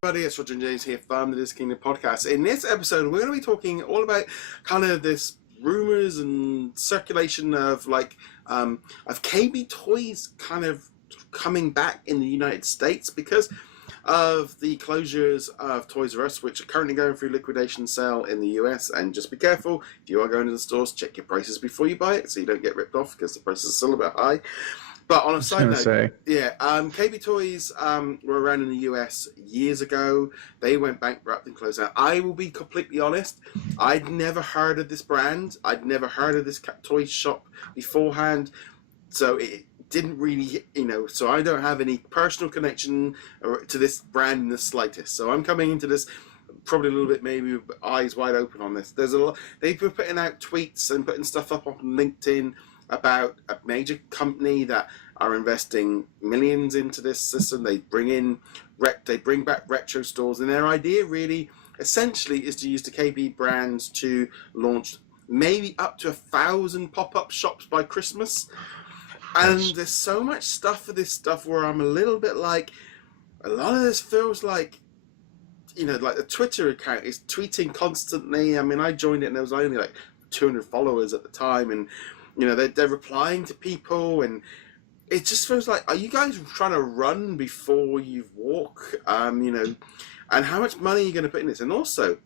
Everybody, it's Roger and James here from the DisKingdom Podcast. In this episode, we're going to be talking all about kind of this rumors and circulation of of KB toys kind of coming back in the United States because of the closures of Toys R Us, which are currently going through liquidation sale in the US. And just be careful, if you are going to the stores, check your prices before you buy it so you don't get ripped off because the prices are still a bit high. But on a side note, KB Toys were around in the US years ago. They went bankrupt and closed out. I will be completely honest, I'd never heard of this brand. I'd never heard of this toy shop beforehand. So it didn't really, so I don't have any personal connection to this brand in the slightest. So I'm coming into this probably a little bit maybe with eyes wide open on this. There's a lot, they've been putting out tweets and putting stuff up on LinkedIn about a major company that are investing millions into this system. They bring back retro stores, and their idea really essentially is to use the KB brands to launch maybe up to 1,000 pop-up shops by Christmas. And there's so much stuff for this stuff where I'm a little bit like, a lot of this feels like, like the Twitter account is tweeting constantly. I mean, I joined it and there was only like 200 followers at the time, and they're replying to people, and it just feels like, are you guys trying to run before you walk? And how much money are you going to put in this? And also,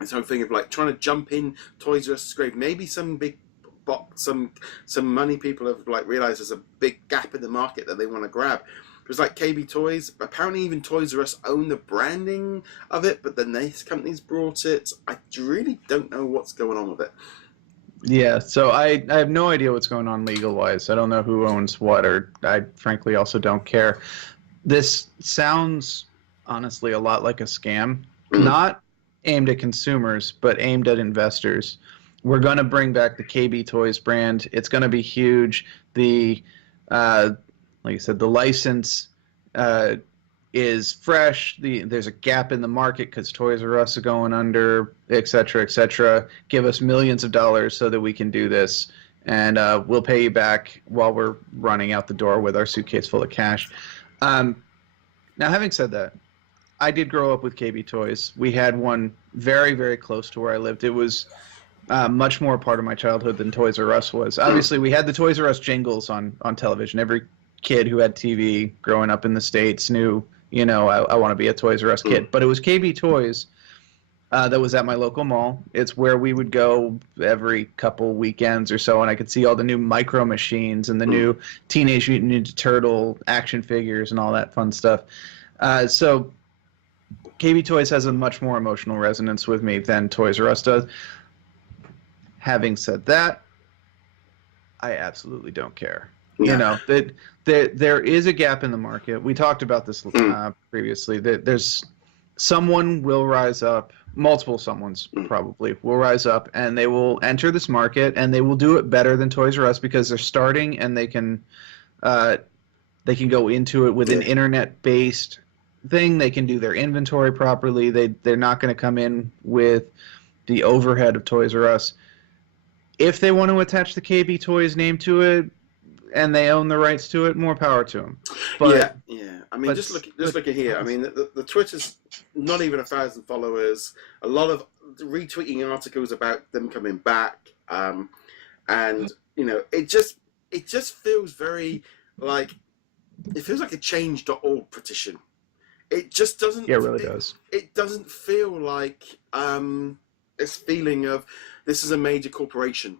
this whole thing of like trying to jump in Toys R Us grave. Maybe some big some money people have realized there's a big gap in the market that they want to grab. It was like KB Toys. Apparently, even Toys R Us own the branding of it, but then these companies brought it. I really don't know what's going on with it. Yeah, so I have no idea what's going on legal-wise. I don't know who owns what, or I frankly also don't care. This sounds, honestly, a lot like a scam. Not aimed at consumers, but aimed at investors. We're going to bring back the KB Toys brand. It's going to be huge. Like I said, the license is fresh. There's a gap in the market because Toys R Us are going under, et cetera, et cetera. Give us millions of dollars so that we can do this, and we'll pay you back while we're running out the door with our suitcase full of cash. Now, having said that, I did grow up with KB Toys. We had one very, very close to where I lived. It was much more a part of my childhood than Toys R Us was. Obviously, we had the Toys R Us jingles on television. Every kid who had TV growing up in the States knew, I want to be a Toys R Us kid. But it was KB Toys that was at my local mall. It's where we would go every couple weekends or so, and I could see all the new Micro Machines and the new Teenage Mutant Ninja Turtle action figures and all that fun stuff. So KB Toys has a much more emotional resonance with me than Toys R Us does. Having said that, I absolutely don't care. Yeah. There is a gap in the market. We talked about this previously. There's someone will rise up, multiple someones probably will rise up, and they will enter this market, and they will do it better than Toys R Us because they're starting and they can go into it with an internet-based thing. They can do their inventory properly. They're not going to come in with the overhead of Toys R Us. If they want to attach the KB Toys name to it, and they own the rights to it, more power to them. But, yeah. I mean, just look at here. I mean, the Twitter's not even 1,000 followers. A lot of retweeting articles about them coming back, and it just feels very like a change.org petition. It just doesn't. Yeah, it really does. It doesn't feel like this feeling of this is a major corporation.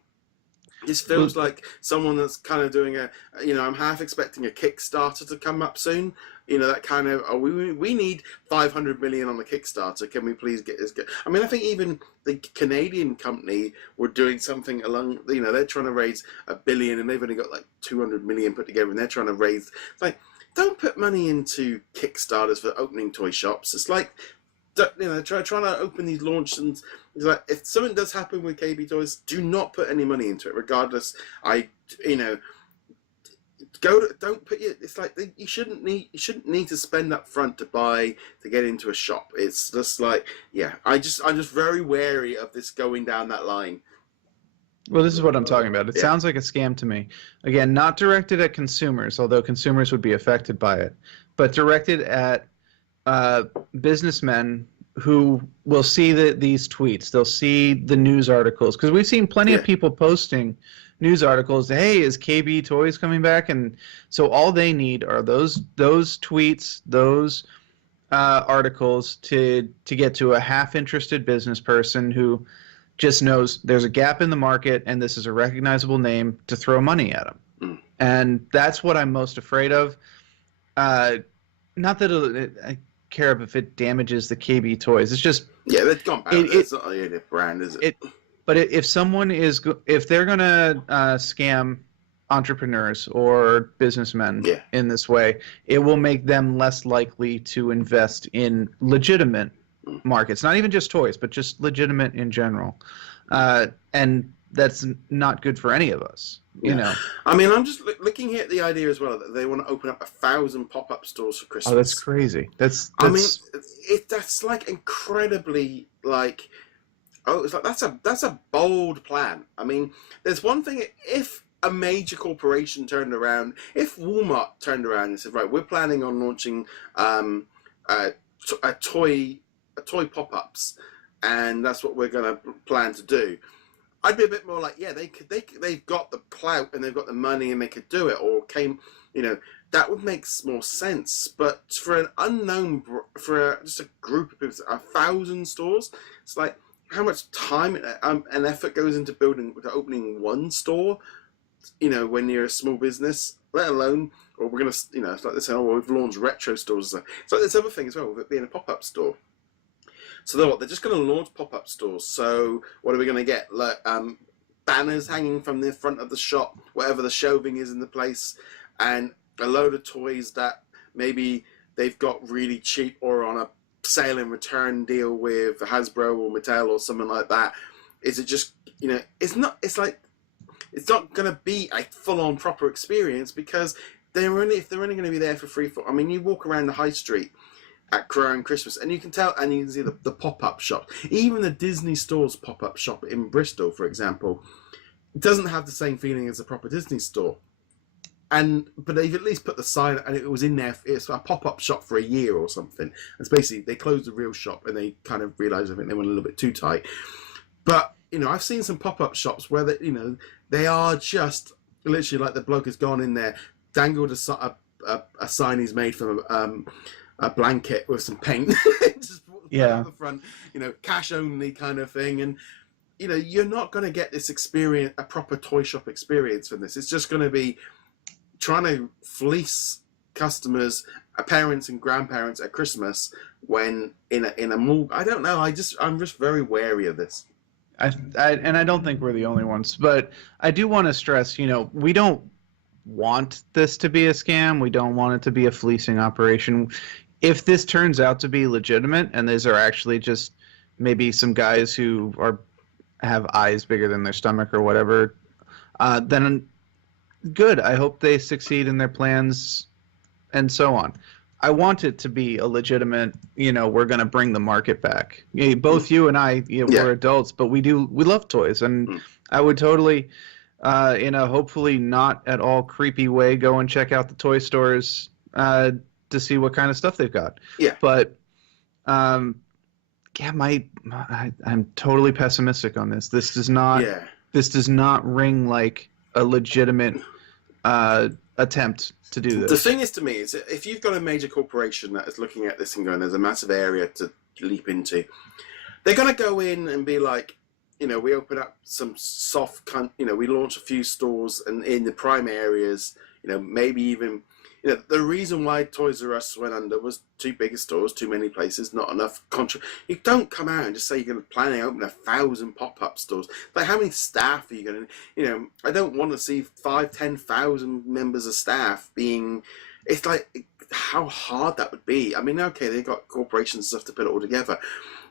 This feels like someone that's kind of doing I'm half expecting a Kickstarter to come up soon. That kind of, we need 500 million on the Kickstarter. Can we please get this? I mean, I think even the Canadian company were doing something along, they're trying to raise $1 billion and they've only got like 200 million put together, and they're trying to raise, don't put money into Kickstarters for opening toy shops. It's like, trying to open these launches, and it's like, if something does happen with KB Toys, do not put any money into it. Regardless, don't put your. It's like you shouldn't need to spend up front to get into a shop. It's just like, I'm just very wary of this going down that line. Well, this is what I'm talking about. It sounds like a scam to me. Again, not directed at consumers, although consumers would be affected by it, but directed at businessmen who will see these tweets. They'll see the news articles, because we've seen plenty of people posting news articles. Hey, is KB Toys coming back? And so all they need are those tweets, those articles to get to a half-interested business person who just knows there's a gap in the market and this is a recognizable name to throw money at them. Mm. And that's what I'm most afraid of. Not that I care if it damages the KB Toys. It's just they've gone back. It's not a brand, is it? But if they're gonna scam entrepreneurs or businessmen in this way, it will make them less likely to invest in legitimate markets. Not even just toys, but just legitimate in general. And that's not good for any of us. You know. I mean, I'm just looking here at the idea as well that they want to open up 1,000 pop-up stores for Christmas. Oh, that's crazy. That's I mean, that's like incredibly like. Oh, it's like that's a bold plan. I mean, there's one thing if a major corporation turned around, if Walmart turned around and said, right, we're planning on launching toy pop-ups, and that's what we're going to plan to do. I'd be a bit more like, they've got the clout and they've got the money and they could do it, or that would make more sense. But for an unknown, just a group of people, 1,000 stores, it's like how much time and effort goes into opening one store, when you're a small business, let alone, or we're going to, it's like this, we've launched retro stores. It's like this other thing as well, with it being a pop-up store. So they're just going to launch pop-up stores. So what are we going to get? Like banners hanging from the front of the shop, whatever the shelving is in the place, and a load of toys that maybe they've got really cheap or on a sale and return deal with Hasbro or Mattel or something like that. Is it just, it's not going to be a full-on proper experience, because if they're only going to be there for free. I mean, you walk around the high street around Christmas, and you can see the pop-up shop. Even the Disney Store's pop-up shop in Bristol, for example, doesn't have the same feeling as a proper Disney store. But they've at least put the sign, and it was in there. It's a pop-up shop for a year or something. It's basically they closed the real shop, and they kind of realised I think they went a little bit too tight. But I've seen some pop-up shops where they are just literally like the bloke has gone in there, dangled a sign he's made from a blanket with some paint, just the front, cash only kind of thing, and you're not going to get this experience, a proper toy shop experience from this. It's just going to be trying to fleece customers, parents and grandparents at Christmas when in a mall. I don't know. I'm just very wary of this. And I don't think we're the only ones, but I do want to stress, we don't want this to be a scam. We don't want it to be a fleecing operation. If this turns out to be legitimate, and these are actually just maybe some guys who have eyes bigger than their stomach or whatever, then good. I hope they succeed in their plans and so on. I want it to be a legitimate, we're going to bring the market back. Both you and I, we're adults, but we love toys. And I would totally, in a hopefully not at all creepy way, go and check out the toy stores to see what kind of stuff they've got. Yeah. But, I'm totally pessimistic on this. This does not ring like a legitimate attempt to do this. The thing is, to me, is if you've got a major corporation that is looking at this and going, there's a massive area to leap into, they're going to go in and be like, we open up some soft, we launch a few stores and in the prime areas, maybe even, the reason why Toys R Us went under was too big of stores, too many places, not enough You don't come out and just say you're going to plan to open 1,000 pop-up stores. Like, how many staff are you going to, I don't want to see 5,000-10,000 members of staff being, it's like, how hard that would be. I mean, okay, they've got corporations and stuff to put it all together.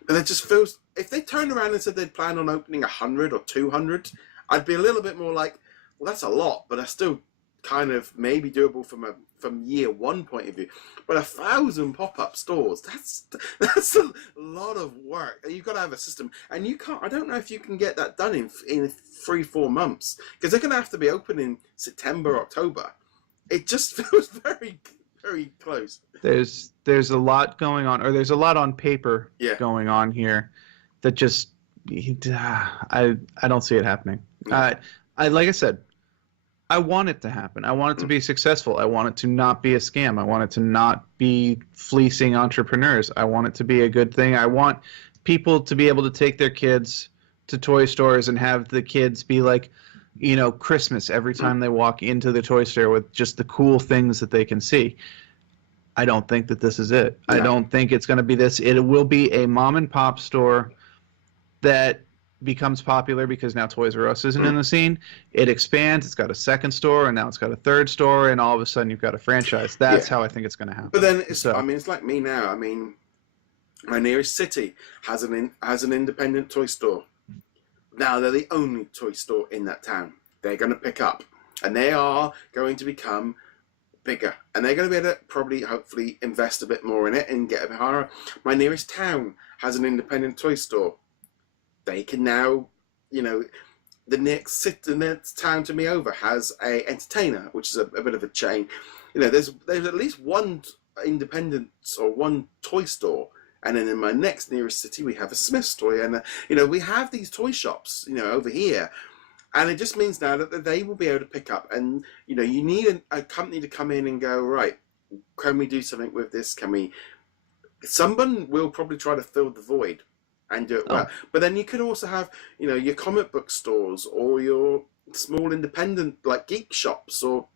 But it just feels, if they turned around and said they'd plan on opening 100 or 200, I'd be a little bit more like, well, that's a lot, but that's still kind of maybe doable from year one point of view. But 1,000 pop-up stores, that's a lot of work. You've got to have a system, and I don't know if you can get that done in 3-4 months, because they're going to have to be open in September, October. It just feels very very close. There's a lot going on, or there's a lot on paper going on here that just I don't see it happening. Yeah. I like I said, I want it to happen. I want it to be successful. I want it to not be a scam. I want it to not be fleecing entrepreneurs. I want it to be a good thing. I want people to be able to take their kids to toy stores and have the kids be like, you know, Christmas every time they walk into the toy store with just the cool things that they can see. I don't think that this is it. No. I don't think it's going to be this. It will be a mom and pop store that becomes popular because now Toys R Us isn't in the scene. It expands. It's got a second store, and now it's got a third store, and all of a sudden you've got a franchise. That's how I think it's going to happen. But then, it's like me now. I mean, my nearest city has an independent toy store. Now they're the only toy store in that town. They're going to pick up, and they are going to become bigger, and they're going to be able to probably, hopefully, invest a bit more in it and get a bit higher. My nearest town has an independent toy store. They can now, you know, the next town to me over has a entertainer, which is a bit of a chain. You know, there's at least one independent or one toy store, and then in my next nearest city we have a Smith's toy, and you know, we have these toy shops, you know, over here, and it just means now that they will be able to pick up, and you know, you need a company to come in and go, right, can we do something with this? Someone will probably try to fill the void and do it well. But then you could also have, you know, your comic book stores or your small independent like geek shops or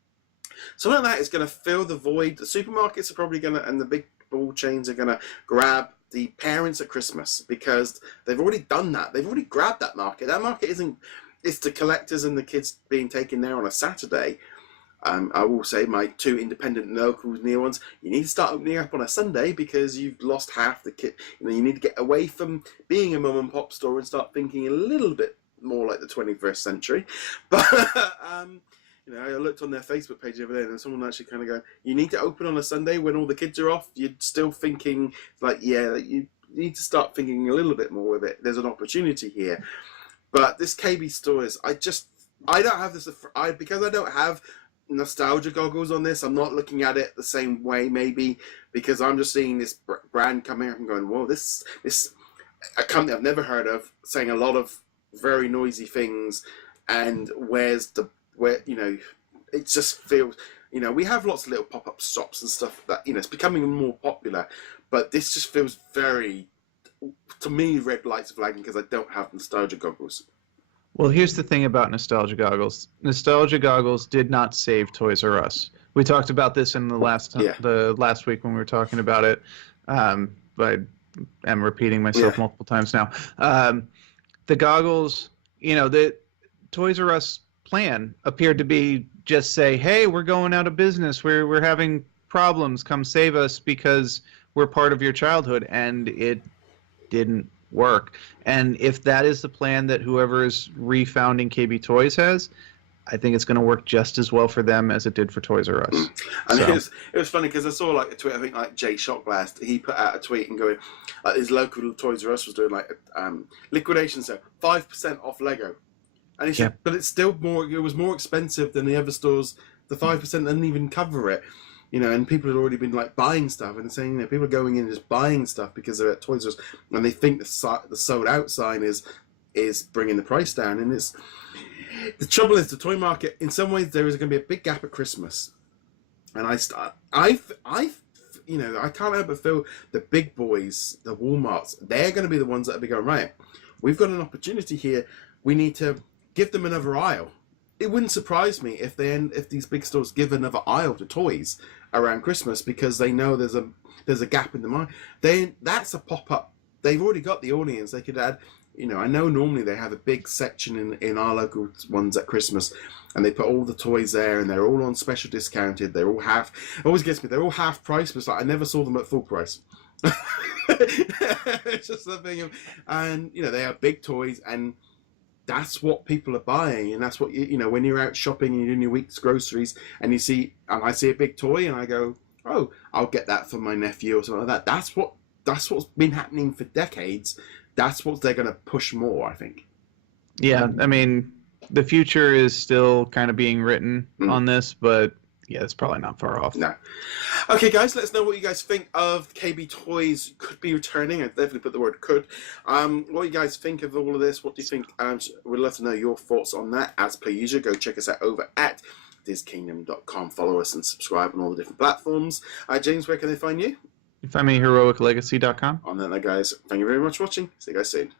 something like that is going to fill the void. The supermarkets are probably going to, and the big ball chains are going to grab the parents at Christmas because they've already done that. They've already grabbed that market. That market it's the collectors and the kids being taken there on a Saturday. I will say my two independent local near ones, you need to start opening up on a Sunday because you've lost half the kit. You know, you need to get away from being a mum and pop store and start thinking a little bit more like the 21st century. But, you know, I looked on their Facebook page the other day and someone actually kind of going, you need to open on a Sunday when all the kids are off. You're still thinking like, you need to start thinking a little bit more with it. There's an opportunity here. But this KB store is, I don't have this, because I don't have nostalgia goggles on this. I'm not looking at it the same way, maybe because I'm just seeing this brand coming up and going, whoa, this a company I've never heard of saying a lot of very noisy things, and where you know, it just feels, you know, we have lots of little pop-up shops and stuff that, you know, it's becoming more popular, but this just feels very, to me, red lights flagging because I don't have nostalgia goggles. Well, here's the thing about nostalgia goggles. Nostalgia goggles did not save Toys R Us. We talked about this in the last week when we were talking about it. But I'm repeating myself multiple times now. The goggles, you know, the Toys R Us plan appeared to be just say, hey, we're going out of business. We're having problems. Come save us because we're part of your childhood. And it didn't work. And if that is the plan that whoever is refounding KB Toys has, I think it's going to work just as well for them as it did for Toys R Us. And it was funny because I saw like a tweet, I think like Jay Shocklast, he put out a tweet and going, like his local Toys R Us was doing like liquidation sale, 5% off Lego. And he said, but it's still it was more expensive than the other stores. The 5% didn't even cover it. You know, and people had already been like buying stuff and saying, you know, people are going in and just buying stuff because they're at Toys R Us and they think the sold out sign is bringing the price down. And the trouble is, the toy market, in some ways, there is going to be a big gap at Christmas. And you know, I can't help but feel the big boys, the Walmarts, they're going to be the ones that will be going, right, we've got an opportunity here. We need to give them another aisle. It wouldn't surprise me if these big stores give another aisle to toys around Christmas because they know there's a gap in the market. That's a pop-up. They've already got the audience. They could add, you know, I know normally they have a big section in our local ones at Christmas and they put all the toys there and they're all on special discounted. They're all half, it always gets me, they're all half price, but it's like I never saw them at full price. It's just the thing of, and you know, they are big toys and that's what people are buying, and that's what you know when you're out shopping and you're doing your week's groceries, and I see a big toy, and I go, oh, I'll get that for my nephew or something like that. That's what's been happening for decades. That's what they're going to push more, I think. Yeah, I mean, the future is still kind of being written on this, but Yeah, it's probably not far off. No. Okay, guys, let us know what you guys think of KB Toys could be returning. I definitely put the word could. What you guys think of all of this? What do you think? We'd love to know your thoughts on that. As per usual, go check us out over at DisKingdom.com. Follow us and subscribe on all the different platforms. James, where can they find you? You find me at HeroicLegacy.com. On that, guys, thank you very much for watching. See you guys soon.